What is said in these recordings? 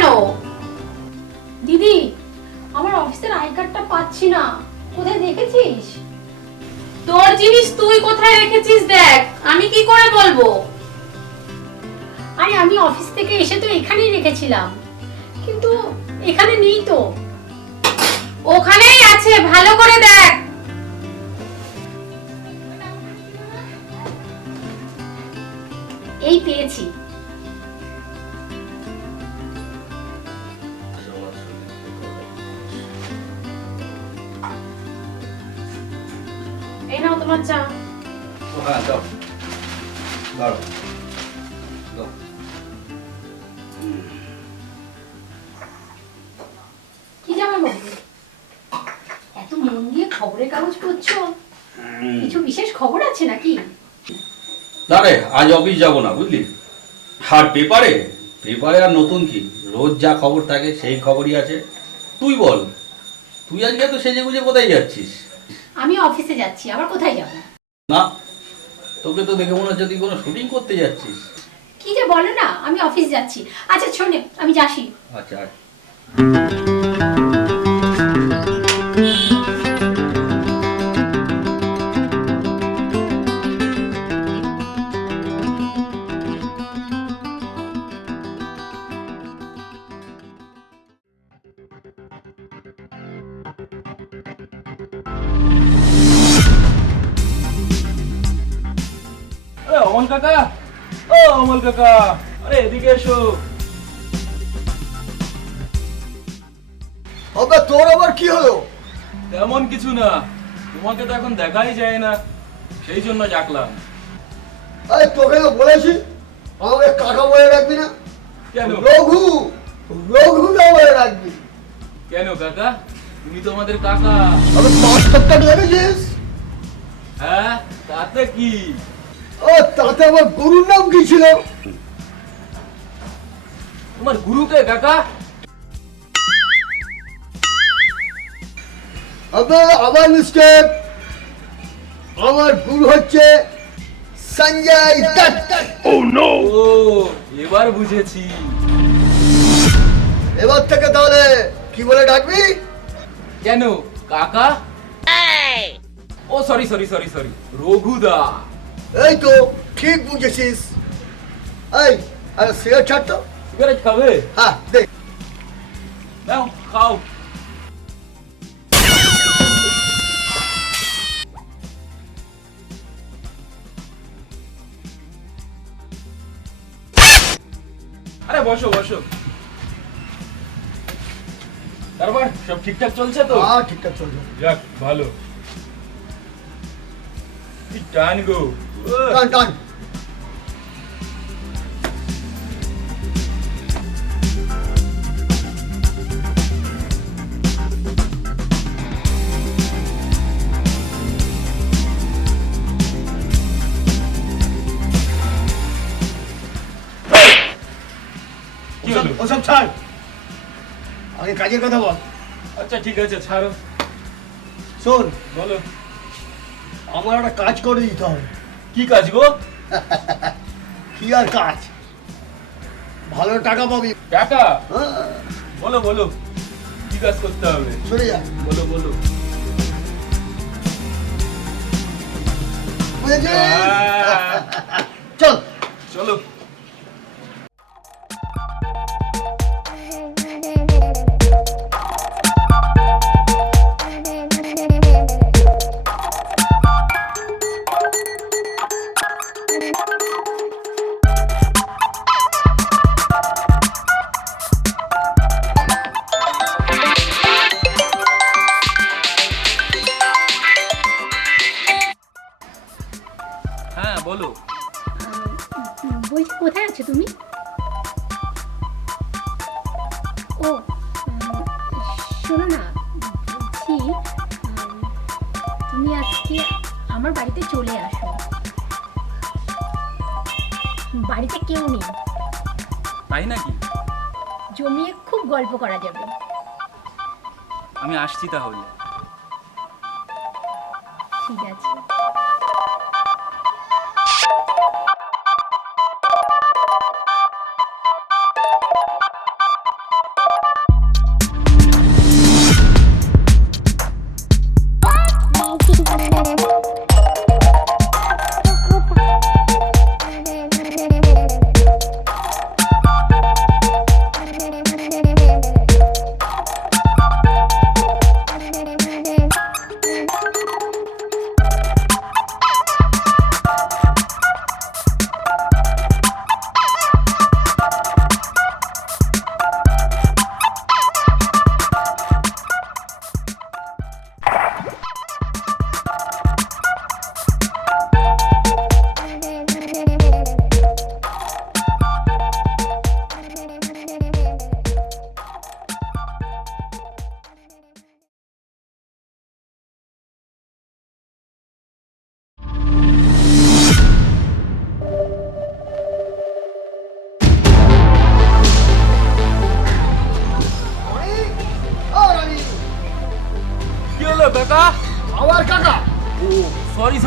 কেন? দিদি, আমার অফিসের আই কার্ডটা পাচ্ছি না। কোথায় দেখেছিস? তোর জিনিস তুই কোথায় রেখেছিস দেখ। আমি কি করে বলব? আরে, আমি অফিস থেকে এসে তো এখানেই রেখেছিলাম। কিন্তু এখানে নেই তো। ওখানেই আছে, ভালো করে দেখ। এই পেয়েছি। তোমার চা ও হ্যাঁ দাও দাঁড়ো দাও কি জামাই বাবু এত মন দিয়ে খবরের কাগজ পড়ছো? কিছু বিশেষ খবর আছে নাকি? না রে আজ অফিস যাব না বুঝলি? আর পেপারে? পেপারে আর নতুন কি? রোজ যা খবর থাকে সেই খবরই আছে। তুই বল তুই আজকে তো সেজে গুজে কোথায় যাচ্ছিস? আমি অফিসে যাচ্ছি আবার কোথায় যাব? না তোকে তো দেখে মনে হচ্ছে তুই কোনো শুটিং করতে যাচ্ছিস। কি যে বলে না আমি অফিস যাচ্ছি। আচ্ছা শোনে আমি যাসি আচ্ছা কাকা আরে এদিকে এসো। আবে তোর আবার কি হলো? তেমন কিছু না। তোমাকে তো এখন দেখাই যায় না। সেই জন্য ডাকলাম। আরে তোকে তো বলেছি আমাকে কাকা বলে রাখবি না। কেন? রঘু রঘু না বলে রাখবি কেন কাকা? তুমি তো আমাদের কাকা। আবে বাস্তবটা দেখেছিস হ্যাঁ তাতে কি? ও তাতে আমার গুরুর নাম কি ছিল? তোমার গুরুকে কাকা? আবে আমার মিস্টেক আমার গুরু হচ্ছে সঞ্জয় দত্ত। ও এবার বুঝেছি। এবার থেকে তাহলে কি বলে ডাকবি? কেন কাকা? ও sorry sorry sorry sorry Raghuda. এই তো ঠিক বুঝেছিস। এই আরে সিগারেট ছাড় তো। সিগারেট খাবে? হ্যাঁ দেখ নাও খাও। আরে বসো বসো। তারপর সব ঠিকঠাক চলছে তো? হ্যাঁ ঠিকঠাক চলছে। যাক ভালো। কি টান গো। টান টান কি হলো ওসব ছাড় আগে কাজের কথা বল আচ্ছা ঠিক আছে ছাড়ো শোন বলো আমার একটা কাজ করে দিতে হবে কি কাজ গো? কি আর কাজ? ভালো টাকা পাবি। টাকা? হ্যাঁ, বলো বলো। কি কাজ করতে হবে? চলে যা। বলো বলো। আহ, চল। চলো। গল্প করা যাবে। আমি আসছি তাহলে। ঠিক আছে।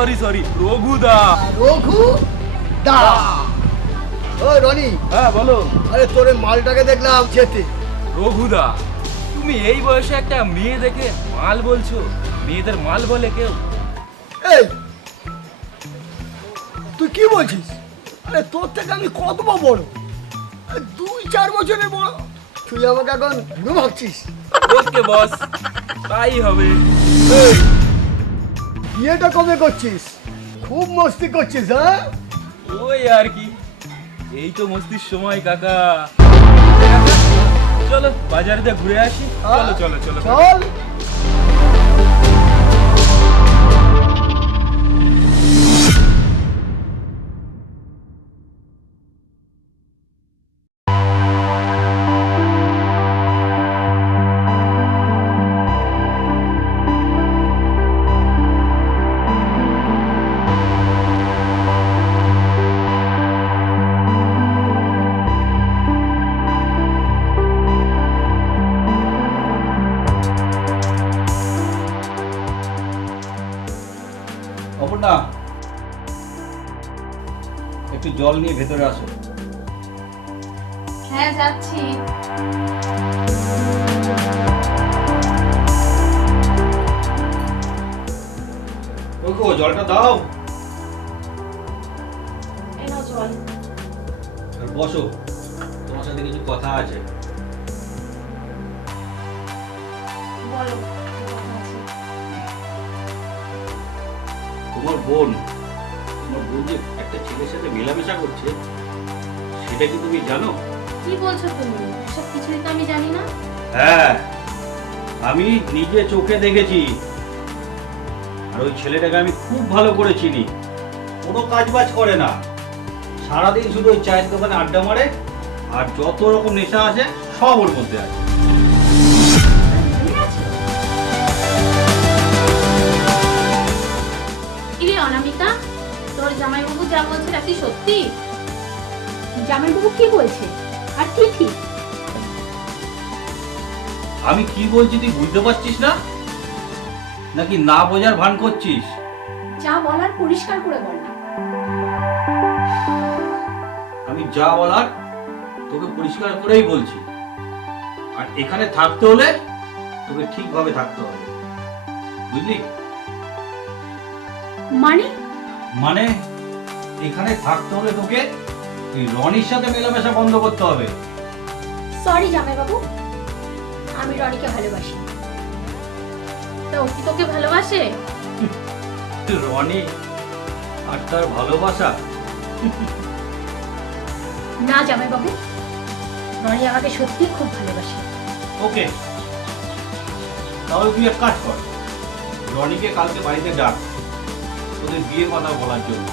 Sorry sorry sorry Raghuda. Raghu da ও রনি। হ্যাঁ বলো। আরে তোর মালটাকে দেখলাম যেতে। রঘুদা তুমি এই বয়সে একটা মেয়ে দেখে মাল বলছো। মেয়েদের মাল বলে কেউ। এই তুই কি বলছিস? আরে তোর থেকে আমি কত বড়? দুই চার বছরের বড়। তুই আমাকে এখন ভাবছিস। ওকে বস তাই হবে। বিয়েটা কবে করছিস? খুব মস্তি করছিস হ্যাঁ? ওই আর কি। এই তো মস্তির সময় কাকা। চলো বাজারে ঘুরে আসি। চলো চলো চলো। চল। একটু জল নিয়ে ভেতরে আসো। হ্যাঁ যাচ্ছি। ওগো জলটা দাও। জল। আর বসো তোমার সাথে কিছু কথা আছে। বলো। তোমার বোন তোমার বোন যে একটা ছেলের সাথে মেলামেশা করছে সেটা কি তুমি জানো? কি বলছো তুমি? সব কিছুই তো আমি জানি না। হ্যাঁ আমি নিজে চোখে দেখেছি। আর ওই ছেলেটাকে আমি খুব ভালো করে চিনি। কোনো কাজ বাজ করে না। সারাদিন শুধু ওই চায়ের দোকানে আড্ডা মারে আর যত রকম নেশা আছে সব ওর মধ্যে আছে। যা বলছে তা কি সত্যি? জামাইবাবু কি বলছে? আর কি? ঠিক আমি কি বলছি তুই বুঝতে পারছিস না? নাকি না বোঝার ভান করছিস? যা বলার পরিষ্কার করে বল না। আমি যা বলার তোকে পরিষ্কার করেই বলছি। আর এখানে থাকতে হলে তোকে ঠিকভাবে থাকতে হবে। বুঝলি? মানে? মানে এখানে থাকতে হলে তোকে এই রনির সাথে মেলামেশা বন্ধ করতে হবে। সরি জামাইবাবু আমি রনিকে ভালোবাসি। তা ও কি তোকে ভালোবাসে? রনি আর তার ভালোবাসা? না জামাইবাবু রনি আমাকে সত্যি খুব ভালোবাসে। ওকে তাহলে তুই এক কাজ কর রনিকে কালকে বাড়িতে ডাক তোদের বিয়ের কথা বলার জন্য।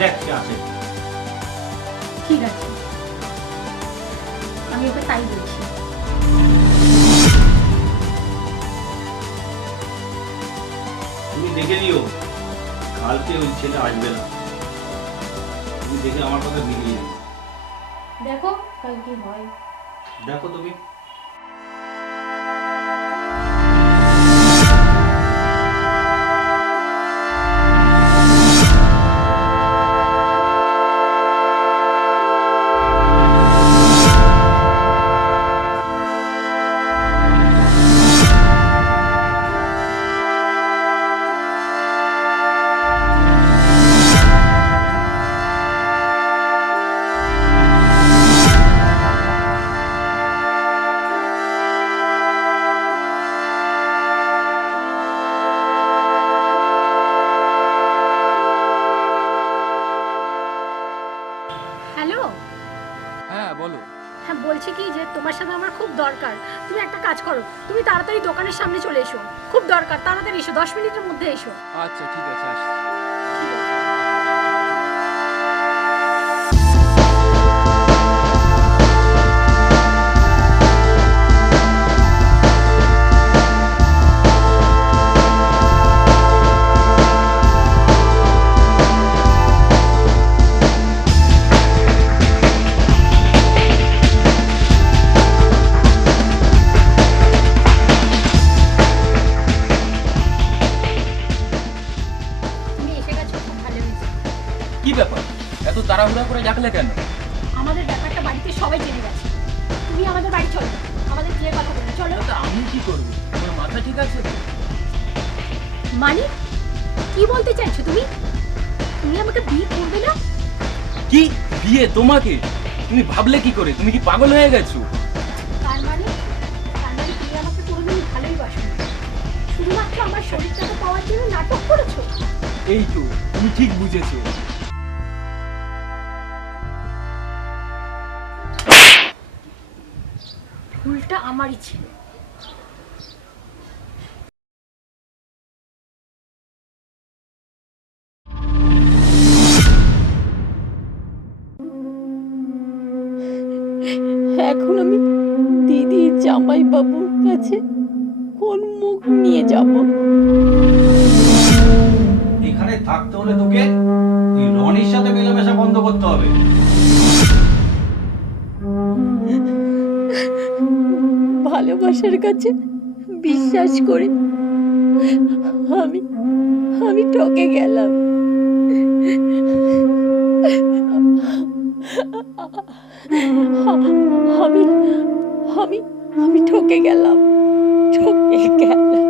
দেখ আসে। ঠিক আছে। আমি ওকে তাই বলছি। তুমি দেখে নিও কালকে ওই ছেলে আসবে না। তুমি দেখে আমার কথা মিলিয়ে দেখো কাল কি হয়। দেখো তুমি। করো তুমি তাড়াতাড়ি দোকানের সামনে চলে এসো। খুব দরকার, তাড়াতাড়ি এসো, দশ মিনিটের মধ্যে এসো। আচ্ছা ঠিক আছে আমি কি করব? তোমার মাথা ঠিক আছে? মানে? কি বলতে চাইছো তুমি? তুমি আমাকে বিয়ে করবে না? কি? বিয়ে তোমাকে? তুমি ভাবলে কি করে? তুমি কি পাগল হয়ে গেছো? তার মানে? তার মানে তুমি আমাকে কোনোদিন ভালোই না। শুধুমাত্র আমার শরীরটাকে পাওয়ার জন্য নাটক করেছ? এই তো তুমি ঠিক বুঝেছ। ভুলটা আমারই ছিল। বাবুর কাছে কোন মুখ নিয়ে যাব? এখানে থাকতে হলে তোকে এই রনির সাথে মেলামেশা বন্ধ করতে হবে। ভালোবাসার কাছে বিশ্বাস করে আমি আমি ঠকে গেলাম। আমি আমি আমি ঠকে গেলাম। ঠকে গেলাম।